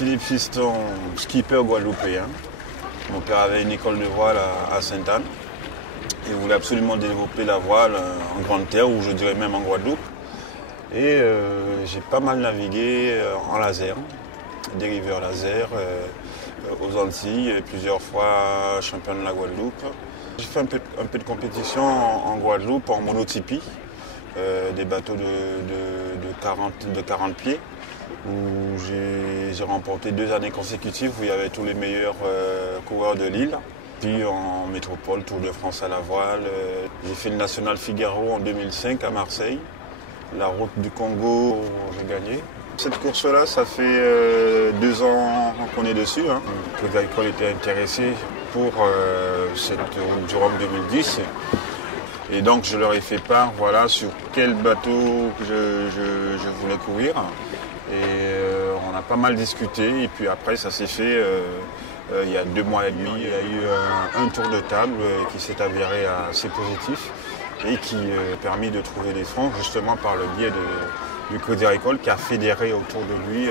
Philippe Fiston, skipper guadeloupéen. Mon père avait une école de voile à Sainte-Anne. Il voulait absolument développer la voile en grande terre, ou je dirais même en Guadeloupe. Et j'ai pas mal navigué en laser, dériveur laser, aux Antilles, et plusieurs fois champion de la Guadeloupe. J'ai fait un peu de compétition en Guadeloupe, en monotypie, des bateaux de 40 pieds, où j'ai remporté 2 années consécutives où il y avait tous les meilleurs coureurs de l'île. Puis en métropole, Tour de France à la voile. J'ai fait le National Figaro en 2005 à Marseille. La route du Congo, j'ai gagné. Cette course-là, ça fait 2 ans qu'on est dessus. Le Crédit Agricole était intéressé pour cette route du Rhum 2010. Et donc je leur ai fait part sur quel bateau je voulais courir. Et on a pas mal discuté. Et puis après, ça s'est fait il y a 2 mois et demi. Il y a eu un tour de table qui s'est avéré assez positif et qui a permis de trouver des fonds justement par le biais du Crédit Agricole qui a fédéré autour de lui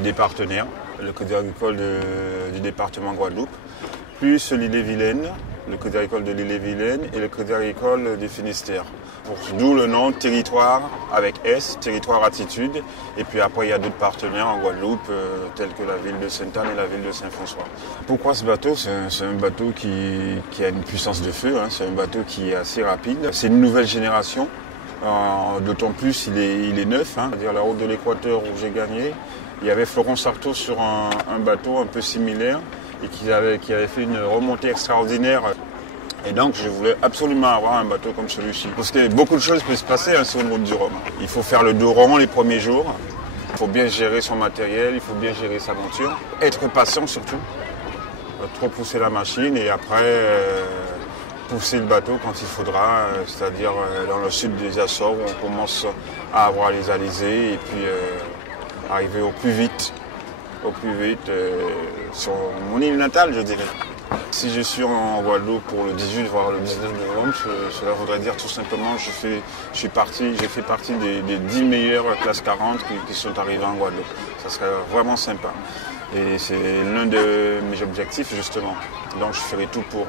des partenaires. Le Crédit Agricole du département Guadeloupe, plus l'Ille-et-Vilaine, le Crédit Agricole de l'Ille-et-Vilaine et le Crédit Agricole du Finistère. D'où le nom territoire avec S, territoire attitude. Et puis après, il y a d'autres partenaires en Guadeloupe, tels que la ville de Sainte-Anne et la ville de Saint-François. Pourquoi ce bateau? C'est un bateau qui a une puissance de feu, c'est un bateau qui est assez rapide. C'est une nouvelle génération, d'autant plus il est neuf. C'est-à-dire la route de l'Équateur où j'ai gagné, il y avait Florent Sarto sur un bateau un peu similaire et qui avait fait une remontée extraordinaire. Et donc je voulais absolument avoir un bateau comme celui-ci. Parce que beaucoup de choses peuvent se passer sur une route du Rhum. Il faut faire le dos rond les premiers jours. Il faut bien gérer son matériel, il faut bien gérer sa monture. Être patient surtout. Trop pousser la machine et après pousser le bateau quand il faudra. C'est-à-dire dans le sud des Açores où on commence à avoir les alizés et puis arriver au plus vite sur mon île natale, je dirais. Si je suis en Guadeloupe pour le 18 voire le 19 novembre, cela voudrait dire tout simplement que j'ai fait partie des 10 meilleures classes 40 qui sont arrivées en Guadeloupe. Ça serait vraiment sympa. Et c'est l'un de mes objectifs justement. Donc je ferai tout pour.